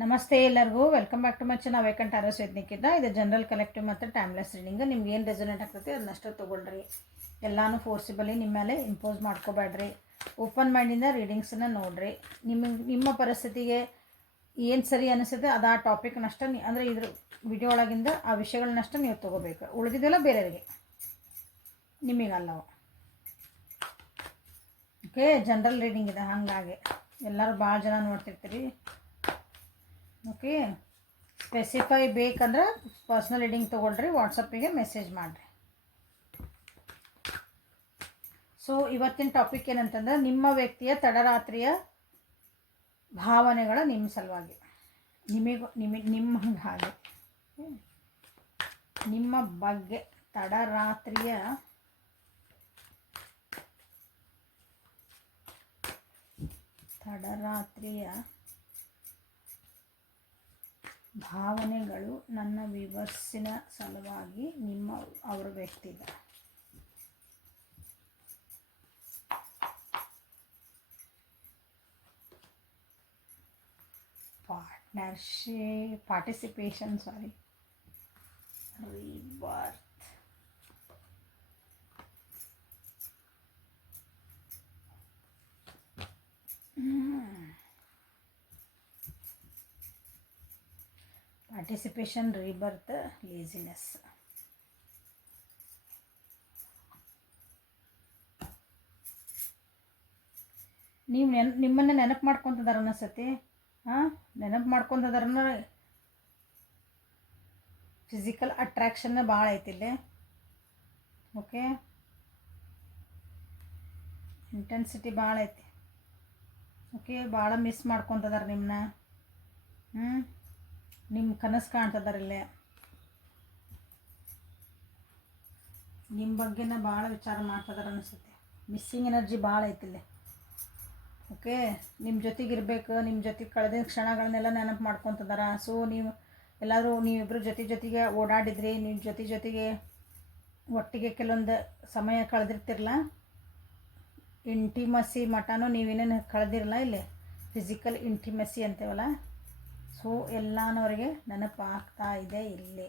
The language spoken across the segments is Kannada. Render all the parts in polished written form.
ನಮಸ್ತೆ ಎಲ್ಲರಿಗೂ welcome back to my channel vacant arrows ವೇದ್ನಿಕ್ಕಿದ್ದ ಇದು ಜನರಲ್ ಕಲೆಕ್ಟಿವ್ ಮತ್ತು ಟೈಮ್ಲೆಸ್ ರೀಡಿಂಗ್. ನಿಮ್ಗೆ ಏನು ರೆಸೊನೇಟ್ ಆಗ್ತೈತಿ ಅದನ್ನಷ್ಟು ತೊಗೊಳ್ರಿ. ಎಲ್ಲನೂ ಫೋರ್ಸಿಬಲಿ ನಿಮ್ಮ ಮೇಲೆ ಇಂಪೋಸ್ ಮಾಡ್ಕೋಬೇಡ್ರಿ. ಓಪನ್ ಮೈಂಡಿಂದ ರೀಡಿಂಗ್ಸನ್ನು ನೋಡಿರಿ. ನಿಮ್ಮ ಪರಿಸ್ಥಿತಿಗೆ ಏನು ಸರಿ ಅನಿಸುತ್ತೆ ಅದು ಆ ಟಾಪಿಕ್ನಷ್ಟ ಅಂದರೆ ಇದ್ರ ವಿಡಿಯೋ ಒಳಗಿಂದ ಆ ವಿಷಯಗಳನ್ನಷ್ಟು ನೀವು ತೊಗೋಬೇಕು. ಉಳಿದಿದ್ದೆಲ್ಲ ಬೇರೆಯವರಿಗೆ, ನಿಮಗಲ್ಲವು. ಓಕೆ, ಜನರಲ್ ರೀಡಿಂಗ್ ಇದೆ, ಹಾಗಾಗಿ ಎಲ್ಲರೂ ಭಾಳ ಜನ ನೋಡ್ತಿರ್ತೀರಿ. ಓಕೆ, ಸ್ಪೆಸಿಫೈ ಬೇಕಂದ್ರೆ ಪರ್ಸ್ನಲ್ ರೀಡಿಂಗ್ ತೊಗೊಳ್ರಿ, ವಾಟ್ಸಪ್ಪಿಗೆ ಮೆಸೇಜ್ ಮಾಡಿರಿ. ಸೊ ಇವತ್ತಿನ ಟಾಪಿಕ್ ಏನಂತಂದ್ರೆ ನಿಮ್ಮ ವ್ಯಕ್ತಿಯ ತಡರಾತ್ರಿಯ ಭಾವನೆಗಳ ನಿಮ್ಮ ಸಲುವಾಗಿ, ನಿಮ್ಮ ಹಾಗೆ ನಿಮ್ಮ ಬಗ್ಗೆ ತಡರಾತ್ರಿಯ ಭಾವನೆಗಳು ನನ್ನ ವಿವರ್ಸಿನ ಸಲುವಾಗಿ ಅವರ ವ್ಯಕ್ತಿದ participation rebirth. Participation, rebirth, laziness. ನೀವು ನಿಮ್ಮನ್ನು ನೆನಪು ಮಾಡ್ಕೊತಿದಾರ ಅನಿಸತಿ. ನೆನಪು ಮಾಡ್ಕೊತಿದಾರನ್ನ ಫಿಸಿಕಲ್ ಅಟ್ರಾಕ್ಷನ್ನ ಭಾಳ ಐತಿಲ್ಲೇ. ಓಕೆ, ಇಂಟೆನ್ಸಿಟಿ ಭಾಳ ಐತಿ. ಓಕೆ, ಭಾಳ ಮಿಸ್ ಮಾಡ್ಕೊತಿದಾರೆ ನಿಮ್ಮನ್ನ. ನಿಮ್ಮ ಕನಸು ಕಾಣ್ತದಾರಿಲ್ಲೇ, ನಿಮ್ಮ ಬಗ್ಗೆನ ಭಾಳ ವಿಚಾರ ಮಾಡ್ತಿದಾರೆ ಅನಿಸುತ್ತೆ. ಮಿಸ್ಸಿಂಗ್ ಎನರ್ಜಿ ಭಾಳ ಐತಿಲ್ಲೇ. ಓಕೆ, ನಿಮ್ಮ ಜೊತೆಗಿರ್ಬೇಕು, ನಿಮ್ಮ ಜೊತೆಗೆ ಕಳೆದ ಕ್ಷಣಗಳನ್ನೆಲ್ಲ ನೆನಪು ಮಾಡ್ಕೊತಿದಾರ. ಸೊ ನೀವಿಬ್ಬರು ಜೊತೆಗೆ ಓಡಾಡಿದ್ರಿ, ನಿಮ್ಮ ಜೊತೆಗೆ ಒಟ್ಟಿಗೆ ಕೆಲವೊಂದು ಸಮಯ ಕಳೆದಿರ್ತಿರಲ್ಲ. ಇಂಟಿಮಸಿ ಮಟನೂ ನೀವೇನೇನು ಕಳೆದಿರಲ್ಲ ಇಲ್ಲಿ, ಫಿಸಿಕಲ್ ಇಂಟಿಮಸಿ ಅಂತೇವಲ್ಲ. ಸೊ ಎಲ್ಲನೂ ಅವರಿಗೆ ನೆನಪು ಆಗ್ತಾ ಇದೆ ಇಲ್ಲಿ.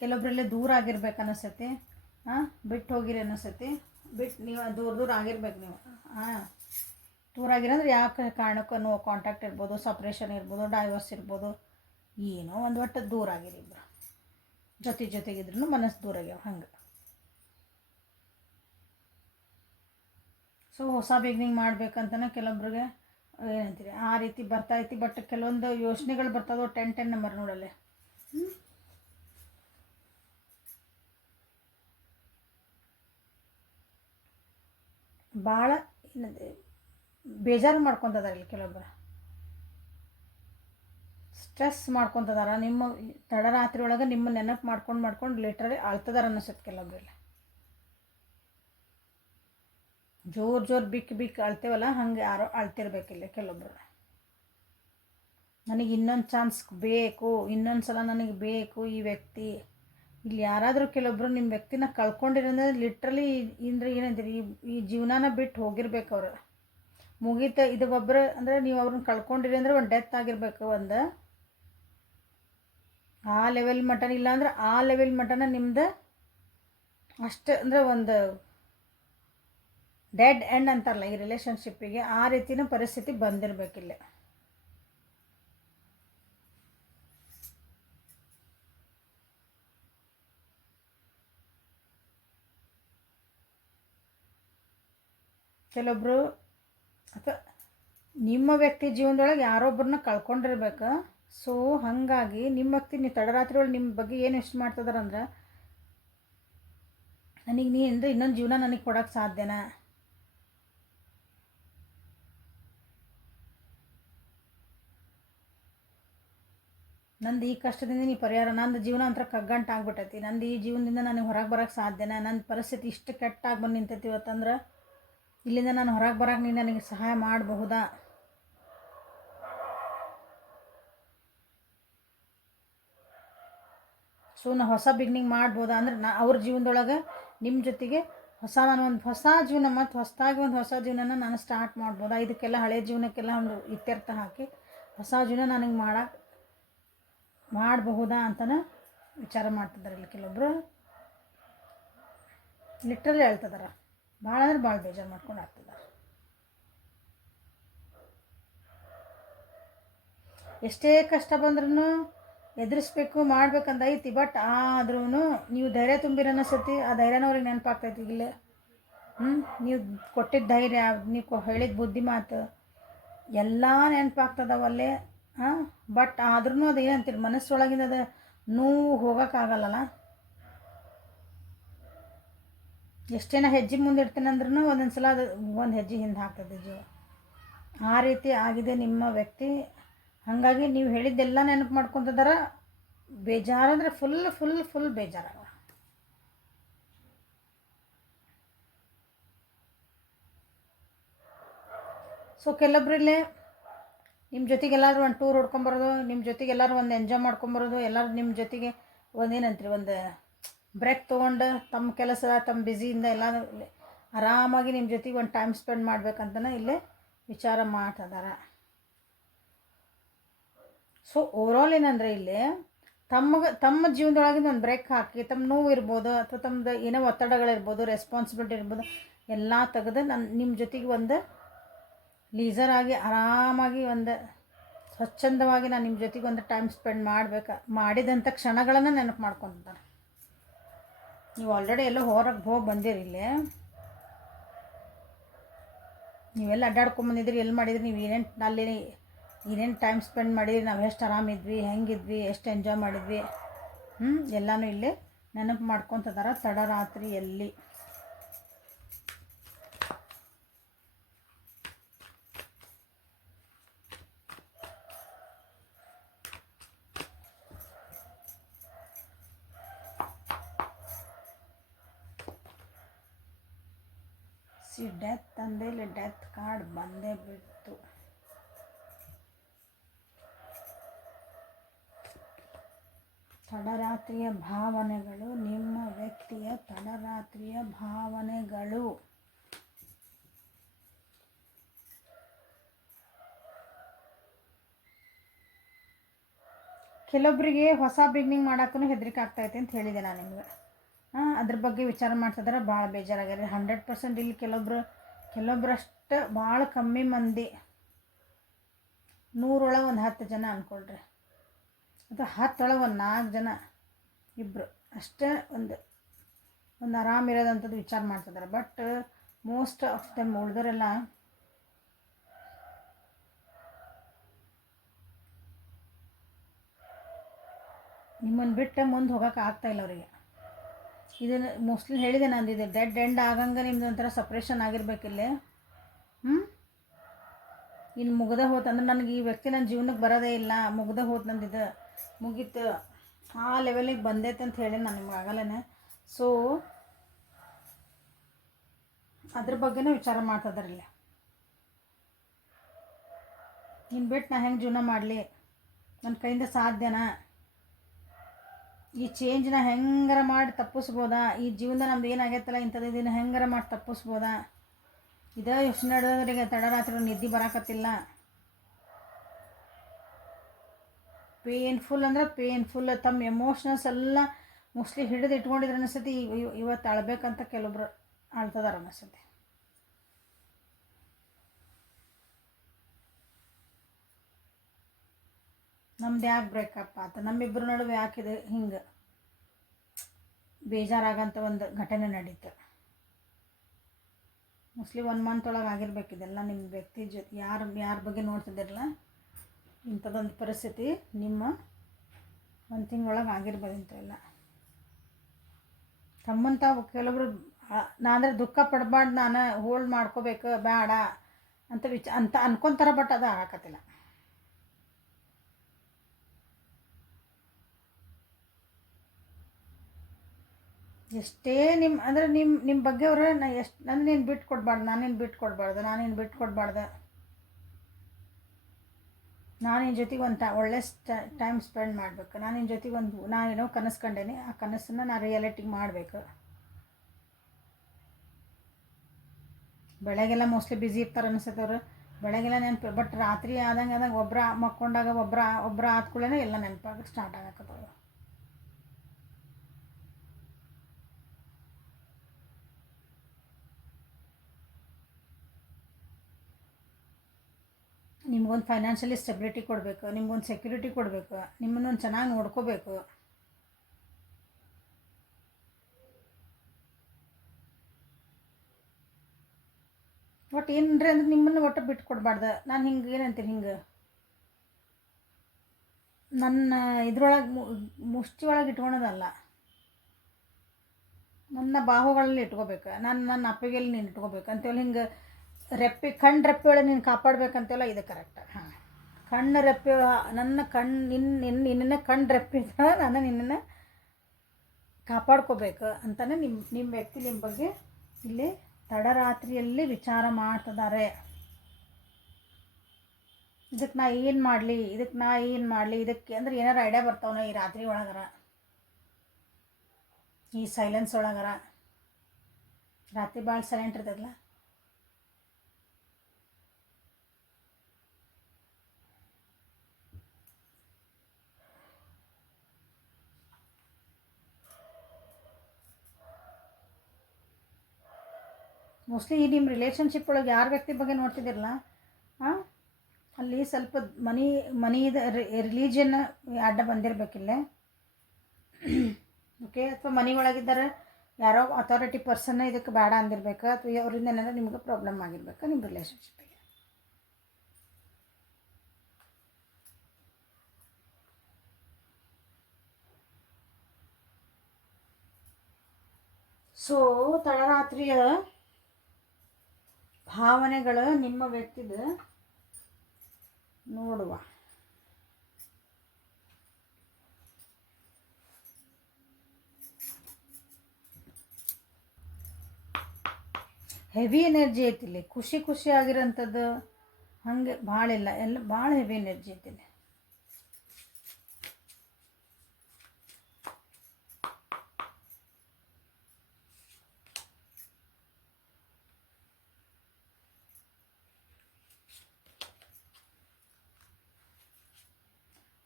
ಕೆಲವೊಬ್ಬರಲ್ಲಿ ದೂರ ಆಗಿರ್ಬೇಕು ಅನಿಸತಿ. ಬಿಟ್ಟು ಹೋಗಿರಿ ಅನಿಸತಿ. ನೀವು ದೂರ ಆಗಿರ್ಬೇಕು. ನೀವು ದೂರ ಆಗಿರಂದ್ರೆ ಯಾವ ಕಾರಣಕ್ಕೂ ನೋ ಕಾಂಟ್ಯಾಕ್ಟ್ ಇರ್ಬೋದು, ಸಪ್ರೇಷನ್ ಇರ್ಬೋದು, ಡೈವರ್ಸ್ ಇರ್ಬೋದು, ಏನೋ ಒಂದು ಒಟ್ಟು ದೂರ ಆಗಿರಿ. ಇಬ್ಬರು ಜೊತೆಗಿದ್ರು ಮನಸ್ಸು ದೂರ ಆಗ್ಯಾವ ಹಂಗೆ. ಸೊ ಹೊಸ ಬಿಗ್ನಿಂಗ್ ಮಾಡ್ಬೇಕಂತನೇ ಕೆಲವೊಬ್ರಿಗೆ ಏನಂತೀರಿ ಆ ರೀತಿ ಬರ್ತೈತಿ. ಬಟ್ ಕೆಲವೊಂದು ಯೋಚನೆಗಳು ಬರ್ತದೋ 10 ನಂಬರ್ ನೋಡಲ್ಲೇ. ಭಾಳ ಬೇಜಾರು ಮಾಡ್ಕೊತದಾರ ಇಲ್ಲಿ. ಕೆಲವೊಬ್ಬರು ಸ್ಟ್ರೆಸ್ ಮಾಡ್ಕೊತದಾರ. ನಿಮ್ಮ ತಡರಾತ್ರಿ ಒಳಗೆ ನಿಮ್ಮ ನೆನಪು ಮಾಡ್ಕೊಂಡು ಲಿಟ್ರಲಿ ಅಳ್ತದಾರ ಅನ್ನಿಸುತ್ತೆ. ಕೆಲವೊಬ್ಬರಲ್ಲಿ ಜೋರು ಬಿಕ್ ಅಳ್ತೇವಲ್ಲ, ಹಂಗೆ ಯಾರೋ ಅಳ್ತಿರ್ಬೇಕಿಲ್ಲ ಕೆಲವೊಬ್ಬರು. ನನಗೆ ಇನ್ನೊಂದು ಚಾನ್ಸ್ ಬೇಕು, ಇನ್ನೊಂದು ಸಲ ನನಗೆ ಬೇಕು ಈ ವ್ಯಕ್ತಿ. ಇಲ್ಲಿ ಯಾರಾದರೂ ಕೆಲವೊಬ್ಬರು ನಿಮ್ಮ ವ್ಯಕ್ತಿನ ಕಳ್ಕೊಂಡಿರಂದ್ರೆ ಲಿಟ್ರಲಿ ಏನಂತೀರಿ, ಈ ಜೀವನಾನ ಬಿಟ್ಟು ಹೋಗಿರ್ಬೇಕು. ಅವರು ಮುಗೀತ ಇದು ಒಬ್ಬರು ಅಂದರೆ ನೀವು ಅವ್ರನ್ನ ಕಳ್ಕೊಂಡಿರಿ ಅಂದರೆ ಒಂದು ಡೆತ್ ಆಗಿರ್ಬೇಕು. ಒಂದು ಆ ಲೆವೆಲ್ ಮಟನ್, ಇಲ್ಲಾಂದ್ರೆ ಆ ಲೆವೆಲ್ ಮಟನ ನಿಮ್ದು ಅಷ್ಟು ಅಂದರೆ ಒಂದು ಡೆಡ್ ಎಂಡ್ ಅಂತಾರಲ್ಲ ಈ ರಿಲೇಷನ್ಶಿಪ್ಪಿಗೆ, ಆ ರೀತಿನ ಪರಿಸ್ಥಿತಿ ಬಂದಿರಬೇಕಿಲ್ಲ. ಕೆಲವೊಬ್ಬರು ಅಥವಾ ನಿಮ್ಮ ವ್ಯಕ್ತಿ ಜೀವನದೊಳಗೆ ಯಾರೊಬ್ಬರನ್ನ ಕಳ್ಕೊಂಡಿರ್ಬೇಕು. ಸೊ ಹಾಗಾಗಿ ನಿಮ್ಮ ವ್ಯಕ್ತಿ ನೀವು ತಡರಾತ್ರಿ ಒಳಗೆ ನಿಮ್ಮ ಬಗ್ಗೆ ಏನು ಎಷ್ಟು ಮಾಡ್ತಿದಾರಂದ್ರೆ, ನನಗೆ ನೀ ಅಂದರೆ ಇನ್ನೊಂದು ಜೀವನ ನನಗೆ ಕೊಡೋಕ್ಕೆ ಸಾಧ್ಯನಾ, ನಂದು ಈ ಕಷ್ಟದಿಂದ ನೀ ಪರಿಹಾರ, ನಂದು ಜೀವನ ಒಂಥರ ಕಗ್ಗಂಟು ಆಗ್ಬಿಟ್ಟೈತಿ, ನಂದು ಈ ಜೀವನದಿಂದ ನನಗೆ ಹೊರಗೆ ಬರೋಕ್ಕೆ ಸಾಧ್ಯನಾ, ನನ್ನ ಪರಿಸ್ಥಿತಿ ಇಷ್ಟು ಕೆಟ್ಟಾಗಿ ಬಂದು ನಿಂತೈತಿ ಇವತ್ತಂದ್ರೆ ಇಲ್ಲಿಂದ ನಾನು ಹೊರಗೆ ಬರೋಕ್ಕೆ ನೀನು ನನಗೆ ಸಹಾಯ ಮಾಡಬಹುದಾ. ಸೊ ನಾ ಹೊಸ ಬಿಗ್ನಿಂಗ್ ಮಾಡ್ಬೋದಾ ಅಂದ್ರೆ ಅವ್ರ ಜೀವನದೊಳಗೆ ನಿಮ್ಮ ಜೊತೆಗೆ ನಾನು ಒಂದು ಹೊಸ ಜೀವನ ಮತ್ತು ಹೊಸದಾಗಿ ಒಂದು ಹೊಸ ಜೀವನನ ನಾನು ಸ್ಟಾರ್ಟ್ ಮಾಡ್ಬೋದಾ, ಇದಕ್ಕೆಲ್ಲ ಹಳೆ ಜೀವನಕ್ಕೆಲ್ಲ ಒಂದು ಇತ್ಯರ್ಥ ಹಾಕಿ ಹೊಸ ಜೀವನ ನನಗೆ ಮಾಡಬಹುದಾ ಅಂತಲೇ ವಿಚಾರ ಮಾಡ್ತಿದ್ದಾರೆ. ಇಲ್ಲಿ ಕೆಲವೊಬ್ಬರು ಲಿಟ್ರಲಿ ಹೇಳ್ತಿದ್ದಾರೆ, ಭಾಳ ಅಂದ್ರೆ ಭಾಳ ಬೇಜಾರು ಮಾಡ್ಕೊಂಡು ಆಗ್ತಿದ್ದಾರೆ. ಎಷ್ಟೇ ಕಷ್ಟ ಬಂದ್ರೂ ಎದುರಿಸ್ಬೇಕು ಮಾಡ್ಬೇಕಂತ ಐತಿ, ಬಟ್ ಆದ್ರೂ ನೀವು ಧೈರ್ಯ ತುಂಬಿರ ಅನಿಸ್ತೈತಿ. ಆ ಧೈರ್ಯನ ಅವ್ರಿಗೆ ನೆನಪಾಗ್ತೈತಿ. ಇಲ್ಲೇ ನೀವು ಕೊಟ್ಟಿದ್ದ ಧೈರ್ಯ, ನೀವು ಹೇಳಿದ ಬುದ್ಧಿ ಮಾತು ಎಲ್ಲ ನೆನಪಾಗ್ತದವಲ್ಲೇ. ಬಟ್ ಆದ್ರೂ ಅದು ಏನಂತೀರಿ, ಮನಸ್ಸೊಳಗಿಂದ ಅದು ನೋವು ಹೋಗೋಕ್ಕಾಗಲ್ಲಲ್ಲ. ಎಷ್ಟೇ ನಾ ಹೆಜ್ಜೆ ಮುಂದೆ ಇಡ್ತೀನಿ ಅಂದ್ರೂ ಒಂದೊಂದು ಸಲ ಅದು ಒಂದು ಹೆಜ್ಜೆ ಹಿಂದೆ ಹಾಕ್ತದೆ ಜೀವ. ಆ ರೀತಿ ಆಗಿದೆ ನಿಮ್ಮ ವ್ಯಕ್ತಿ. ಹಾಗಾಗಿ ನೀವು ಹೇಳಿದ್ದೆಲ್ಲ ನೆನಪು ಮಾಡ್ಕೊತಿದ್ದಾರ. ಬೇಜಾರಂದ್ರೆ ಫುಲ್ ಬೇಜಾರಾಗ. ಸೊ ಕೆಲವೊಬ್ಬರಲ್ಲೇ ನಿಮ್ಮ ಜೊತೆಗೆ ಎಲ್ಲರೂ ಒಂದು ಟೂರ್ ಹೊಡ್ಕೊಂಬರೋದು, ನಿಮ್ಮ ಜೊತೆಗೆ ಎಲ್ಲರೂ ಒಂದು ಎಂಜಾಯ್ ಮಾಡ್ಕೊಂಬರೋದು, ಎಲ್ಲರೂ ನಿಮ್ಮ ಜೊತೆಗೆ ಒಂದೇನಂತೀರಿ ಒಂದು ಬ್ರೇಕ್ ತೊಗೊಂಡು ತಮ್ಮ ಕೆಲಸ ತಮ್ಮ ಬ್ಯುಸಿಯಿಂದ ಎಲ್ಲ ಆರಾಮಾಗಿ ನಿಮ್ಮ ಜೊತೆಗೆ ಒಂದು ಟೈಮ್ ಸ್ಪೆಂಡ್ ಮಾಡ್ಬೇಕಂತಲೇ ಇಲ್ಲೇ ವಿಚಾರ ಮಾಡ್ತಿದ್ದಾರೆ. ಸೊ ಓವರಾಲ್ ಏನಂದರೆ ಇಲ್ಲಿ ತಮ್ಮ ಜೀವನದೊಳಗಿಂದ ಒಂದು ಬ್ರೇಕ್ ಹಾಕಿ ತಮ್ಮ ನೋವು ಇರ್ಬೋದು ಅಥವಾ ತಮ್ಮದು ಏನೋ ಒತ್ತಡಗಳಿರ್ಬೋದು, ರೆಸ್ಪಾನ್ಸಿಬಿಲಿಟಿ ಇರ್ಬೋದು, ಎಲ್ಲ ತೆಗೆದು ನಿಮ್ಮ ಜೊತೆಗೆ ಒಂದು ಲೀಸರಾಗಿ ಆರಾಮಾಗಿ ಒಂದು ಸ್ವಚ್ಛಂದವಾಗಿ ನಾನು ನಿಮ್ಮ ಜೊತೆಗೆ ಒಂದು ಟೈಮ್ ಸ್ಪೆಂಡ್ ಮಾಡಿದಂಥ ಕ್ಷಣಗಳನ್ನು ನೆನಪು ಮಾಡ್ಕೊತಾರೆ. ನೀವು ಆಲ್ರೆಡಿ ಎಲ್ಲೋ ಹೊರಗೆ ಹೋಗಿ ಬಂದಿರಿ. ಇಲ್ಲೇ ನೀವೆಲ್ಲ ಅಡ್ಡಾಡ್ಕೊಂಬಂದಿದ್ರಿ, ಎಲ್ಲಿ ಮಾಡಿದ್ರಿ, ನೀವು ಏನೇನು ಟೈಮ್ ಸ್ಪೆಂಡ್ ಮಾಡಿದ್ರಿ, ನಾವು ಎಷ್ಟು ಆರಾಮಿದ್ವಿ, ಹೆಂಗಿದ್ವಿ, ಎಷ್ಟು ಎಂಜಾಯ್ ಮಾಡಿದ್ವಿ, ಎಲ್ಲನೂ ಇಲ್ಲೇ ನೆನಪು ಮಾಡ್ಕೊತಿದ್ದಾರೆ ತಡರಾತ್ರಿಯಲ್ಲಿ. ಡೆತ್ ಅಂದರೆ ಇಲ್ಲಿ ಡೆತ್ ಕಾರ್ಡ್ ಬಂದೇ ಬಿಡ್ತು. ತಡರಾತ್ರಿಯ ಭಾವನೆಗಳು, ನಿಮ್ಮ ವ್ಯಕ್ತಿಯ ತಡರಾತ್ರಿಯ ಭಾವನೆಗಳು. ಕೆಲವೊಬ್ಬರಿಗೆ ಹೊಸ ಬಿಗ್ನಿಂಗ್ ಮಾಡೋಕ್ಕೂ ಹೆದರಿಕೆ ಆಗ್ತೈತೆ ಅಂತ ಹೇಳಿದೆ ನಾನು ನಿಮಗೆ. ಅದ್ರ ಬಗ್ಗೆ ವಿಚಾರ ಮಾಡ್ತಿದ್ರೆ ಭಾಳ ಬೇಜಾರಾಗ್ಯಾರ. 100% ಇಲ್ಲಿ ಕೆಲವೊಬ್ಬರಷ್ಟು ಭಾಳ ಕಮ್ಮಿ ಮಂದಿ, 100 ಒಳಗೆ ಒಂದು 10 ಜನ ಅಂದ್ಕೊಳ್ರಿ, ಅಥವಾ 10 ಒಳಗೆ ಒಂದು 4 ಜನ, ಇಬ್ಬರು ಅಷ್ಟೇ ಒಂದು ಆರಾಮಿರೋದಂಥದ್ದು ವಿಚಾರ ಮಾಡ್ತಿದ್ದಾರೆ. ಬಟ್ ಮೋಸ್ಟ್ ಆಫ್ ದೆಮ್ ಉಳಿದರೆಲ್ಲ ನಿಮ್ಮನ್ನು ಬಿಟ್ಟು ಮುಂದೆ ಹೋಗೋಕೆ ಆಗ್ತಾಯಿಲ್ಲ ಅವರಿಗೆ. ಇದನ್ನು ಮೋಸ್ಟ್ಲಿ ಹೇಳಿದೆ ನಾನು, ಇದು ಡೆಡ್ ಎಂಡ್ ಆಗಂಗೆ ನಿಮ್ದು ಒಂಥರ ಸಪ್ರೇಷನ್ ಆಗಿರ್ಬೇಕಿಲ್ಲೇ. ಇನ್ನು ಮುಗ್ದ ಹೋತು ಅಂದ್ರೆ ನನಗೆ ಈ ವ್ಯಕ್ತಿ ನನ್ನ ಜೀವನಕ್ಕೆ ಬರೋದೇ ಇಲ್ಲ, ಮುಗ್ದ ಹೋತು ನಂದಿದ್ದು, ಮುಗೀತು, ಆ ಲೆವೆಲಿಗೆ ಬಂದೈತೆ ಅಂತ ಹೇಳಿ ನಾನು ನಿಮ್ಗೆ ಆಗಲ್ಲೇ. ಸೊ ಅದ್ರ ಬಗ್ಗೆನೂ ವಿಚಾರ ಮಾಡ್ತಿದ್ದಾರಿಲ್ಲ. ಇನ್ನು ಬಿಟ್ಟು ನಾ ಹೆಂಗೆ ಜೀವನ ಮಾಡಲಿ, ನನ್ನ ಕೈಯಿಂದ ಸಾಧ್ಯನಾ, ಈ ಚೇಂಜ್ನ ಹೆಂಗಾರ ಮಾಡಿ ತಪ್ಪಿಸ್ಬೋದಾ, ಈ ಜೀವನ ನಮ್ದು ಏನಾಗೈತಲ್ಲ ಇಂಥದ್ದು ಇದನ್ನು ಹೆಂಗಾರ ಮಾಡಿ ತಪ್ಪಿಸ್ಬೋದಾ, ಇದೇ ಯೋಚನೆ ನಡೆದವರಿಗೆ ತಡರಾತ್ರಿ ನಿದ್ದೆ ಬರೋಕತ್ತಿಲ್ಲ. ಪೇನ್ಫುಲ್ ಅಂದ್ರೆ ಪೇನ್ಫುಲ್. ತಮ್ಮ ಎಮೋಷನಲ್ಸ್ ಎಲ್ಲ ಮೋಸ್ಟ್ಲಿ ಹಿಡಿದು ಇಟ್ಕೊಂಡಿದ್ರೆ ಅನಿಸ್ತೈತಿ, ಇವತ್ತು ಅಳ್ಬೇಕಂತ ಕೆಲವೊಬ್ರು ಅಳ್ತದಾರ ಅನಿಸ್ತೈತಿ. ನಮ್ದು ಯಾಕೆ ಬ್ರೇಕಪ್ ಆತ, ನಮ್ಮಿಬ್ಬರು ನಡುವೆ ಯಾಕಿದೆ ಹಿಂಗೆ ಬೇಜಾರಾಗಂತ ಒಂದು ಘಟನೆ ನಡೀತು. ಮೋಸ್ಟ್ಲಿ 1 ಮಂತ್ ಒಳಗೆ ಆಗಿರ್ಬೇಕಿದೆಲ್ಲ. ನಿಮ್ಮ ವ್ಯಕ್ತಿ ಜೊತೆ ಯಾರ ಬಗ್ಗೆ ನೋಡ್ತಿದ್ದಿರಲ್ಲ, ಇಂಥದ್ದೊಂದು ಪರಿಸ್ಥಿತಿ ನಿಮ್ಮ 1 ತಿಂಗಳೊಳಗೆ ಆಗಿರ್ಬೋದು. ಇಂಥವೆಲ್ಲ ತಮ್ಮಂತ ಕೆಲವೊಬ್ರು ನಾನಂದ್ರೆ ದುಃಖ ಪಡಬಾರ್ದು, ನಾನು ಹೋಲ್ಡ್ ಮಾಡ್ಕೋಬೇಕು ಬೇಡ ಅಂತ ಅನ್ಕೊತಾರೆ. ಬಟ್ ಅದು ಆಗಕತ್ತಿಲ್ಲ. ಎಷ್ಟೇ ನಿಮ್ಮ ಬಗ್ಗೆ ಅವ್ರು ನಾನೇನು ಬಿಟ್ಟು ಕೊಡಬಾರ್ದು, ನಾನೇನು ಬಿಟ್ಟು ಕೊಡಬಾರ್ದು. ನಾನು ನಿನ್ನ ಜೊತೆಗೆ ಒಂದು ಒಳ್ಳೆ ಟೈಮ್ ಸ್ಪೆಂಡ್ ಮಾಡಬೇಕು. ನಾನು ನಿನ್ನ ಜೊತೆಗೆ ನಾನೇನೋ ಕನಸು ಕಂಡೇನೆ, ಆ ಕನಸನ್ನು ನಾನು ರಿಯಾಲಿಟಿಗೆ ಮಾಡಬೇಕು. ಬೆಳಗ್ಗೆಲ್ಲ ಮೋಸ್ಟ್ಲಿ ಬ್ಯುಸಿ ಇರ್ತಾರೆ ಅನಿಸುತ್ತೆ ಅವರು, ಬೆಳಗ್ಗೆಲ್ಲ ನೆನಪು. ಬಟ್ ರಾತ್ರಿ ಆದಂಗೆ ಒಬ್ಬರ ಮಕ್ಕೊಂಡಾಗ ಒಬ್ಬರ ಆದ್ಕೊಳ್ಳೇ ಎಲ್ಲ ನೆನಪಾಗಕ್ಕೆ ಸ್ಟಾರ್ಟ್ ಆಗಕ್ಕತ್ತವ. ನಿಮ್ಗೊಂದು ಫೈನಾನ್ಷಿಯಲಿ ಸ್ಟೆಬಿಲಿಟಿ ಕೊಡಬೇಕು, ನಿಮ್ಗೊಂದು ಸೆಕ್ಯೂರಿಟಿ ಕೊಡಬೇಕು, ನಿಮ್ಮನ್ನೊಂದು ಚೆನ್ನಾಗಿ ನೋಡ್ಕೋಬೇಕು. ಒಟ್ಟು ಏನ್ರಿ ಅಂದ್ರೆ ನಿಮ್ಮನ್ನು ಒಟ್ಟು ಬಿಟ್ಟು ಕೊಡಬಾರ್ದು. ನಾನು ಹಿಂಗೆ ಏನಂತೀನಿ, ಹಿಂಗೆ ನನ್ನ ಇದ್ರೊಳಗೆ ಮುಷ್ಟಿ ಒಳಗೆ ಇಟ್ಕೊಳೋದಲ್ಲ, ನನ್ನ ಬಾಹುಗಳಲ್ಲಿ ಇಟ್ಕೋಬೇಕು. ನನ್ನ ಅಪ್ಪಿಗೆಲ್ಲಿ ನೀನು ಇಟ್ಕೋಬೇಕು ಅಂತೇಳಿ ಹಿಂಗೆ ಕಣ್ಣು ರೆಪ್ಪೆ ಒಳಗೆ ನೀನು ಕಾಪಾಡ್ಬೇಕಂತೆಲ್ಲ ಇದು ಕರೆಕ್ಟ್. ಹಾಂ, ಕಣ್ಣು ರೆಪ್ಪೆ ನನ್ನ ನಿನ್ನ ಕಣ್ಣು ರೆಪ್ಪೆ ನಾನು ನಿನ್ನನ್ನು ಕಾಪಾಡ್ಕೋಬೇಕು ಅಂತಲೇ ನಿಮ್ಮ ವ್ಯಕ್ತಿ ನಿಮ್ಮ ಬಗ್ಗೆ ಇಲ್ಲಿ ತಡರಾತ್ರಿಯಲ್ಲಿ ವಿಚಾರ ಮಾಡ್ತಿದ್ದಾರೆ. ಇದಕ್ಕೆ ನಾ ಏನು ಮಾಡಲಿ, ಇದಕ್ಕೆ ಅಂದ್ರೆ ಏನಾರು ಐಡಿಯಾ ಬರ್ತಾವನ ಈ ರಾತ್ರಿ ಒಳಗರ, ಈ ಸೈಲೆನ್ಸ್ ಒಳಗರ. ರಾತ್ರಿ ಭಾಳ ಸೈಲೆಂಟ್ ಇರ್ತದಲ್ಲ, ಮೋಸ್ಟ್ಲಿ ಈ ನಿಮ್ಮ ರಿಲೇಷನ್ಶಿಪ್ ಒಳಗೆ ಯಾರ ವ್ಯಕ್ತಿ ಬಗ್ಗೆ ನೋಡ್ತಿದ್ದಿರಲ್ಲ, ಹಾಂ, ಅಲ್ಲಿ ಸ್ವಲ್ಪ ಮನಿದ ರಿಲೀಜಿಯನ್ ಅಡ್ಡ ಬಂದಿರಬೇಕಿಲ್ಲೇ. ಓಕೆ, ಅಥವಾ ಮನೆ ಒಳಗಿದ್ದಾರೆ ಯಾರೋ ಅಥಾರಿಟಿ ಪರ್ಸನ್ನ ಇದಕ್ಕೆ ಬೇಡ ಅಂದಿರ್ಬೇಕು, ಅಥವಾ ಅವರಿಂದ ಏನಾದ್ರು ನಿಮ್ಗೆ ಪ್ರಾಬ್ಲಮ್ ಆಗಿರ್ಬೇಕು ನಿಮ್ಮ ರಿಲೇಷನ್ಶಿಪ್ಪಿಗೆ. ಸೊ ತಡರಾತ್ರಿಯ ಭಾವನೆಗಳು ನಿಮ್ಮ ವ್ಯಕ್ತಿದ ನೋಡುವ. ಹೆವಿ ಎನರ್ಜಿ ಐತಿಲ್ಲಿ, ಖುಷಿ ಆಗಿರೋಂಥದ್ದು ಹಾಗೆ ಭಾಳ ಇಲ್ಲ, ಎಲ್ಲ ಭಾಳ ಹೆವಿ ಎನರ್ಜಿ ಐತಿಲ್ಲಿ.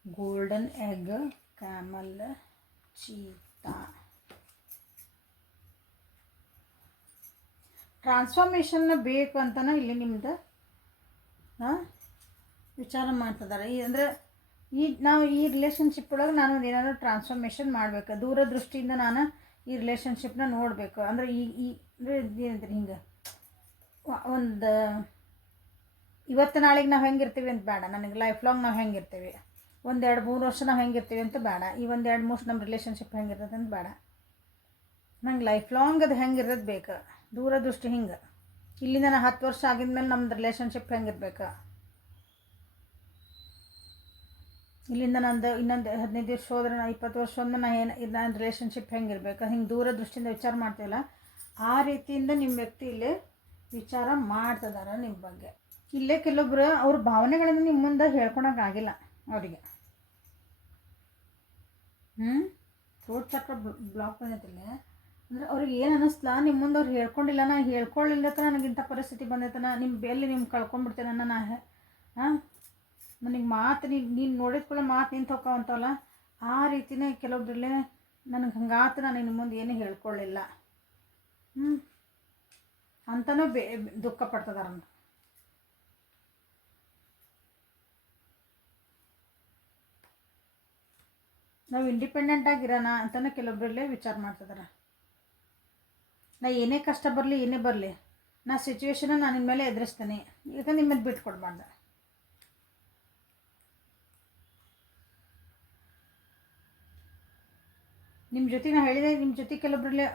Golden egg, camel, cheetah. ಟ್ರಾನ್ಸ್ಫಾರ್ಮೇಷನ್ನ ಬೇಕು ಅಂತಲೇ ಇಲ್ಲಿ ನಿಮ್ದು ವಿಚಾರ ಮಾಡ್ತಿದ್ದಾರೆ. ಅಂದರೆ ನಾವು ಈ ರಿಲೇಷನ್ಶಿಪ್ ಒಳಗೆ ನಾನು ಏನಾದರೂ ಟ್ರಾನ್ಸ್ಫಾರ್ಮೇಷನ್ ಮಾಡಬೇಕು, ದೂರದೃಷ್ಟಿಯಿಂದ ನಾನು ಈ ರಿಲೇಷನ್ಶಿಪ್ನ ನೋಡಬೇಕು. ಅಂದರೆ ಅಂದರೆ ಏನಂತೀರಿ, ಹಿಂಗೆ ಒಂದು ಇವತ್ತು ನಾಳೆಗೆ ನಾವು ಹೆಂಗಿರ್ತೀವಿ ಅಂತ ಬೇಡ, ನನಗೆ ಲೈಫ್ ಲಾಂಗ್ ನಾವು ಹೆಂಗಿರ್ತೀವಿ, 1-2-3 ವರ್ಷ ನಾವು ಹೆಂಗಿರ್ತೀವಿ ಅಂತ ಬೇಡ, ಈ 1-2-3 ವರ್ಷ ನಮ್ಮ ರಿಲೇಷನ್ಶಿಪ್ ಹೆಂಗಿರ್ತದೆ ಅಂತ ಬೇಡ, ನಂಗೆ ಲೈಫ್ ಲಾಂಗ್ ಅದು ಹೆಂಗಿರೋದು ಬೇಕು. ದೂರದೃಷ್ಟಿ ಹಿಂಗೆ ಇಲ್ಲಿಂದ ನಾನು 10 ವರ್ಷ ಆಗಿದ್ಮೇಲೆ ನಮ್ಮದು ರಿಲೇಷನ್ಶಿಪ್ ಹೆಂಗಿರ್ಬೇಕು, ಇಲ್ಲಿಂದ ನಂದು ಇನ್ನೊಂದು 15 ವರ್ಷ ಹೋದ್ರೆ, 20 ವರ್ಷ ಹೋದ್ರೆ ನನ್ನ ರಿಲೇಷನ್ಶಿಪ್ ಹೆಂಗಿರ್ಬೇಕು, ಹಿಂಗೆ ದೂರದೃಷ್ಟಿಯಿಂದ ವಿಚಾರ ಮಾಡ್ತೀವಲ್ಲ, ಆ ರೀತಿಯಿಂದ ನಿಮ್ಮ ವ್ಯಕ್ತಿ ಇಲ್ಲಿ ವಿಚಾರ ಮಾಡ್ತಿದ್ದಾರೆ ನಿಮ್ಮ ಬಗ್ಗೆ. ಇಲ್ಲೇ ಕೆಲವೊಬ್ರು ಅವ್ರ ಭಾವನೆಗಳನ್ನು ನಿಮ್ಮ ಮುಂದೆ ಹೇಳ್ಕೊಳಕ್ಕಾಗಿಲ್ಲ ಅವರಿಗೆ. ಥ್ರೋಟ್ ಚಕ್ರ ಬ್ಲಾಕ್ ಬಂದೈತಿಲ್ಲ ಅಂದರೆ ಅವ್ರಿಗೆ ಏನು ಅನ್ನಿಸ್ಲಾ ನಿಮ್ಮ ಮುಂದೆ ಅವ್ರು ಹೇಳ್ಕೊಂಡಿಲ್ಲ, ನಾ ಹೇಳ್ಕೊಳ್ಳಿಲ್ಲಕ್ಕ ನನಗಿಂಥ ಪರಿಸ್ಥಿತಿ ಬಂದೈತನ, ನಿಮ್ಮ ಬೆಲ್ಲಿ ನಿಮ್ಗೆ ಕಳ್ಕೊಂಡ್ಬಿಡ್ತೇನೆ ನನಗೆ ಮಾತು ನೀನು ನೋಡಿದ ಕೂಡ ಮಾತು ನಿಂತು ಹೋಗ್ತಾವಂತವಲ್ಲ, ಆ ರೀತಿಯೇ ಕೆಲವೊಬ್ರಲ್ಲೇ ನನಗೆ ಹಂಗಾತು, ನಾನು ಇನ್ನು ಮುಂದೆ ಏನೂ ಹೇಳ್ಕೊಳ್ಳಿಲ್ಲ ಅಂತನೂ ದುಃಖ ಪಡ್ತದಾರಂತ. ನಾವು ಇಂಡಿಪೆಂಡೆಂಟ್ ಆಗಿರೋಣ ಅಂತಲೇ ಕೆಲವೊಬ್ಬರಲ್ಲೇ ವಿಚಾರ ಮಾಡ್ತಿದ್ದಾರೆ. ನಾ ಏನೇ ಕಷ್ಟ ಬರಲಿ, ಏನೇ ಬರಲಿ, ನಾ ಸಿಚುವೇಶನ್ನ ನಾನು ನಿಮ್ಮ ಮೇಲೆ ಎದುರಿಸ್ತೇನೆ, ಈಗ ನಿಮ್ಮನ್ನು ಬಿಟ್ಟು ಕೊಡಬಾರ್ದು. ನಿಮ್ಮ ಜೊತೆಗೆ ನಾ ಹೇಳಿದೆ, ನಿಮ್ಮ ಜೊತೆ ಕೆಲವೊಬ್ಬರಲ್ಲೇ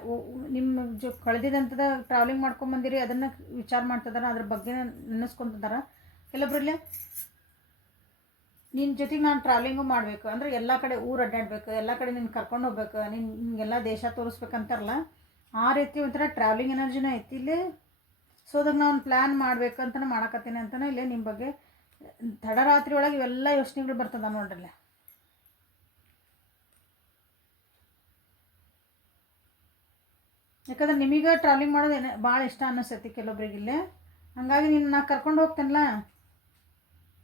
ನಿಮ್ಮ ಕಳೆದಿದಂಥದ್ದು ಟ್ರಾವೆಲಿಂಗ್ ಮಾಡ್ಕೊಂಬಂದಿರಿ, ಅದನ್ನು ವಿಚಾರ ಮಾಡ್ತಿದ್ದಾರೆ, ಅದ್ರ ಬಗ್ಗೆ ನೆನೆಸ್ಕೊತಿದ್ದಾರೆ. ಕೆಲವೊಬ್ಬರಲ್ಲೇ ನಿನ್ನ ಜೊತೆಗೆ ನಾನು ಟ್ರಾವೆಲಿಂಗು ಮಾಡಬೇಕು ಅಂದರೆ ಎಲ್ಲ ಕಡೆ ಊರು ಅಡ್ಡಾಡಬೇಕು, ಎಲ್ಲ ಕಡೆ ನಿನ್ನ ಕರ್ಕೊಂಡು ಹೋಗ್ಬೇಕು, ನಿಮಗೆಲ್ಲ ದೇಶ ತೋರಿಸ್ಬೇಕಂತಾರಲ್ಲ, ಆ ರೀತಿ ಒಂಥರ ಟ್ರಾವೆಲಿಂಗ್ ಎನರ್ಜಿನೂ ಐತಿ ಇಲ್ಲಿ. ಸೊ ಅದಾಗ ನಾನು ಪ್ಲ್ಯಾನ್ ಮಾಡಬೇಕು ಅಂತಲೇ ಮಾಡಕತ್ತೀನಿ ಅಂತಲೇ ಇಲ್ಲೇ ನಿಮ್ಮ ಬಗ್ಗೆ ತಡರಾತ್ರಿ ಒಳಗೆ ಇವೆಲ್ಲ ಯೋಚನೆಗಳು ಬರ್ತದ ನೋಡ್ರಲ್ಲ. ಯಾಕಂದ್ರೆ ನಿಮಗೆ ಟ್ರಾವೆಲಿಂಗ್ ಮಾಡೋದು ಭಾಳ ಇಷ್ಟ ಅನ್ನಿಸ್ತೈತಿ ಕೆಲವೊಬ್ರಿಗೆ ಇಲ್ಲೇ. ಹಾಗಾಗಿ ನಾ ಕರ್ಕೊಂಡು ಹೋಗ್ತೇನಲ್ಲ,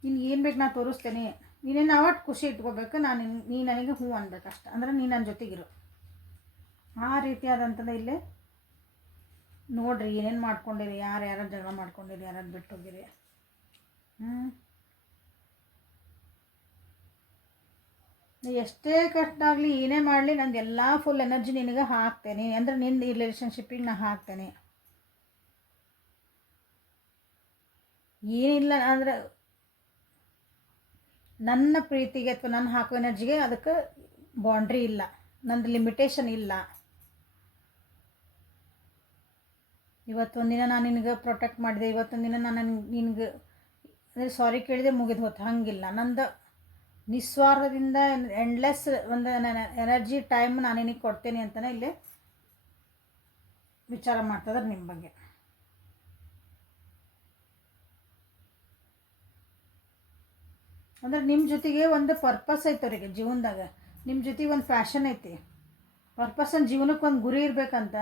ನೀನು ಏನು ಬೇಕು ನಾ ತೋರಿಸ್ತೇನೆ, ನೀನೇನು ಅವತ್ತು ಖುಷಿ ಇಟ್ಕೋಬೇಕು, ನೀ ನನಗೆ ಹ್ಞೂ ಅನ್ಬೇಕು ಅಷ್ಟ. ಅಂದ್ರೆ ನೀ ನನ್ನ ಜೊತೆಗಿರು, ಆ ರೀತಿಯಾದಂಥದ್ದು ಇಲ್ಲೇ ನೋಡಿರಿ. ಏನೇನು ಮಾಡ್ಕೊಂಡಿರಿ, ಯಾರು ಜಗಳ ಮಾಡ್ಕೊಂಡಿರಿ, ಯಾರು ಬಿಟ್ಟು ಹೋಗಿರಿ. ಎಷ್ಟೇ ಕಷ್ಟ ಆಗಲಿ ಏನೇ ಮಾಡಲಿ ನಂದು ಎಲ್ಲ ಫುಲ್ ಎನರ್ಜಿ ನಿನಗೆ ಹಾಕ್ತೇನೆ. ಅಂದ್ರೆ ನಿನ್ನ ಈ ರಿಲೇಷನ್ಶಿಪ್ಪಿಗೆ ನಾ ಹಾಕ್ತೇನೆ. ಏನಿಲ್ಲ ಅಂದ್ರೆ ನನ್ನ ಪ್ರೀತಿಗೆ ಅಥವಾ ನನ್ನ ಹಾಕೋ ಎನರ್ಜಿಗೆ ಅದಕ್ಕೆ ಬೌಂಡ್ರಿ ಇಲ್ಲ, ನಂದು ಲಿಮಿಟೇಷನ್ ಇಲ್ಲ. ಇವತ್ತೊಂದಿನ ನಾನು ನಿನಗೆ ಪ್ರೊಟೆಕ್ಟ್ ಮಾಡಿದೆ, ಇವತ್ತೊಂದಿನ ನಾನು ನಿನಗೆ ಸಾರಿ ಕೇಳಿದೆ ಮುಗಿದು ಹೋತು, ಹಂಗಿಲ್ಲ. ನಂದು ನಿಸ್ವಾರ್ಥದಿಂದ ಎಂಡ್ಲೆಸ್ ಒಂದು ಎನರ್ಜಿ ಟೈಮ್ ನಾನು ನಿನಗೆ ಕೊಡ್ತೇನೆ ಅಂತಲೇ ಇಲ್ಲಿ ವಿಚಾರ ಮಾಡ್ತದ್ರೆ ನಿಮ್ಮ ಬಗ್ಗೆ. ಅಂದ್ರೆ ನಿಮ್ಮ ಜೊತೆಗೆ ಒಂದು ಪರ್ಪಸ್ ಐತೆ ಅವರಿಗೆ ಜೀವನದಾಗ, ನಿಮ್ಮ ಜೊತೆಗೆ ಒಂದು ಫ್ಯಾಷನ್ ಐತಿ. ಪರ್ಪಸ್ ಒಂದು ಜೀವನಕ್ಕೆ ಒಂದು ಗುರಿ ಇರಬೇಕಂತ,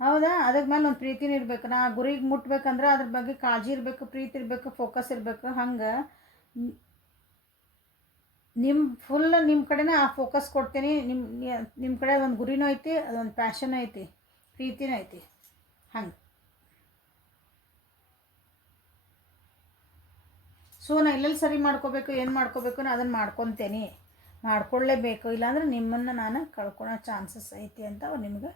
ಹೌದಾ? ಅದಕ್ಕೆ ಮೇಲೆ ಒಂದು ಪ್ರೀತಿನೂ ಇರಬೇಕು. ನಾ ಗುರಿಗೆ ಮುಟ್ಬೇಕಂದ್ರೆ ಅದ್ರ ಬಗ್ಗೆ ಕಾಳಜಿ ಇರಬೇಕು, ಪ್ರೀತಿ ಇರಬೇಕು, ಫೋಕಸ್ ಇರಬೇಕು. ಹಂಗೆ ನಿಮ್ಮ ಕಡೆನೇ ಆ ಫೋಕಸ್ ಕೊಡ್ತೀನಿ. ನಿಮ್ಮ ಕಡೆ ಒಂದು ಗುರಿನೂ ಐತಿ, ಅದೊಂದು ಪ್ಯಾಷನ್ ಐತಿ, ಪ್ರೀತಿನೂ ಐತಿ. ಹಂಗೆ ಸೊ ನಾನು ಎಲ್ಲೆಲ್ಲಿ ಸರಿ ಮಾಡ್ಕೋಬೇಕು, ಏನು ಮಾಡ್ಕೋಬೇಕು, ನಾನು ಅದನ್ನು ಮಾಡ್ಕೊತೇನೆ, ಮಾಡ್ಕೊಳ್ಳೇಬೇಕು. ಇಲ್ಲಾಂದ್ರೆ ನಿಮ್ಮನ್ನು ನಾನು ಕಳ್ಕೊಳ್ಳೋ ಚಾನ್ಸಸ್ ಐತಿ ಅಂತ ಅವ್ರು ನಿಮ್ಗೆ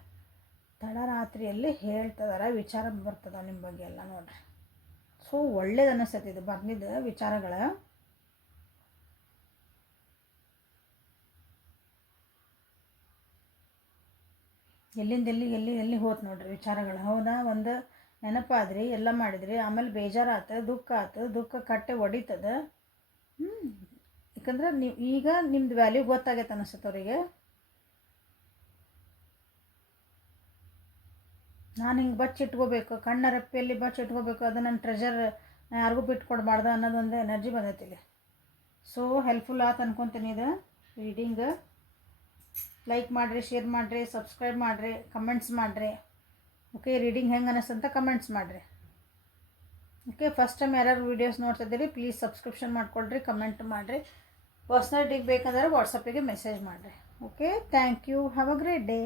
ತಡರಾತ್ರಿಯಲ್ಲಿ ಹೇಳ್ತಿದಾರೆ. ವಿಚಾರ ಬರ್ತದ ನಿಮ್ಮ ಬಗ್ಗೆ ಎಲ್ಲ ನೋಡ್ರಿ. ಸೊ ಒಳ್ಳೇದು ಅನ್ನಿಸ್ತೈತಿ ಇದು ಬಂದಿದ್ದು ವಿಚಾರಗಳ. ಎಲ್ಲಿ ಹೋತ್ ನೋಡ್ರಿ ವಿಚಾರಗಳು. ಹೌದಾ? ಒಂದು ನೆನಪಾದ್ರಿ, ಎಲ್ಲ ಮಾಡಿದ್ರಿ, ಆಮೇಲೆ ಬೇಜಾರಾತು, ದುಃಖ ಆಯ್ತು, ದುಃಖ ಕಟ್ಟೆ ಹೊಡಿತದ. ಯಾಕಂದ್ರೆ ನೀವು ಈಗ ನಿಮ್ದು ವ್ಯಾಲ್ಯೂ ಗೊತ್ತಾಗೈತೆ ಅನಿಸುತ್ತೆ ಅವರಿಗೆ. ನಾನು ಹಿಂಗೆ ಬಚ್ಚಿಟ್ಕೋಬೇಕು, ಕಣ್ಣರಪ್ಪೆಯಲ್ಲಿ ಬಚ್ಚಿಟ್ಕೋಬೇಕು, ಅದು ನನ್ನ ಟ್ರೆಜರ್ ಯಾರಿಗೂ ಬಿಟ್ಕೊಡ್ಬಾರ್ದು ಅನ್ನೋದೊಂದು ಎನರ್ಜಿ ಬಂದೈತಿ ಇಲ್ಲಿ. ಸೊ ಹೆಲ್ಪ್ಫುಲ್ ಆಯ್ತು ಅನ್ಕೊತೀನಿ ಇದು ರೀಡಿಂಗ್. ಲೈಕ್ ಮಾಡಿರಿ, ಶೇರ್ ಮಾಡಿರಿ, ಸಬ್ಸ್ಕ್ರೈಬ್ ಮಾಡಿರಿ, ಕಮೆಂಟ್ಸ್ ಮಾಡಿರಿ. ಓಕೆ, ರೀಡಿಂಗ್ ಹೆಂಗೆ ಅನ್ನಿಸ್ತಂತ ಕಮೆಂಟ್ಸ್ ಮಾಡಿರಿ. ಓಕೆ, ಫಸ್ಟ್ ಟೈಮ್ ಯಾರ್ಯಾರು ವೀಡಿಯೋಸ್ ನೋಡ್ತಿದ್ದೀರಿ ಪ್ಲೀಸ್ ಸಬ್ಸ್ಕ್ರಿಪ್ಷನ್ ಮಾಡ್ಕೊಳ್ರಿ, ಕಮೆಂಟ್ ಮಾಡಿರಿ. ಪರ್ಸ್ನಲಿಟಿಗೆ ಬೇಕಂದ್ರೆ ವಾಟ್ಸಪ್ಪಿಗೆ ಮೆಸೇಜ್ ಮಾಡಿರಿ. Okay, thank you, have a great day.